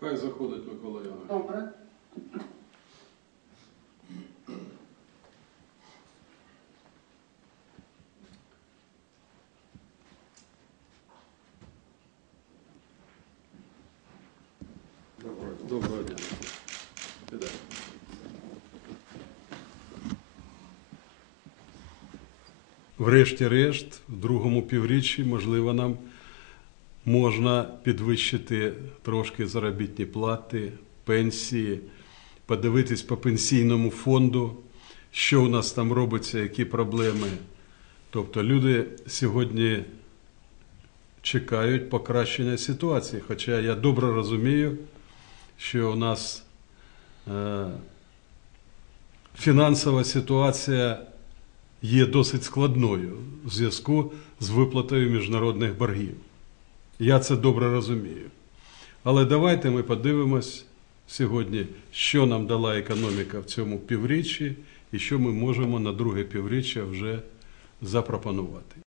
Хай заходить Микола Янович. Добре. Доброго дня. Іде. Врешті-решт, в другому півріччі, можливо, нам можна підвищити трошки заробітні плати, пенсії, подивитись по пенсійному фонду, що у нас там робиться, які проблеми. Тобто люди сьогодні чекають покращення ситуації. Хоча я добре розумію, що у нас е, фінансова ситуація є досить складною в зв'язку з виплатою міжнародних боргів. Я це добре розумію. Але давайте ми подивимось сьогодні, що нам дала економіка в цьому півріччі і що ми можемо на друге півріччя вже запропонувати.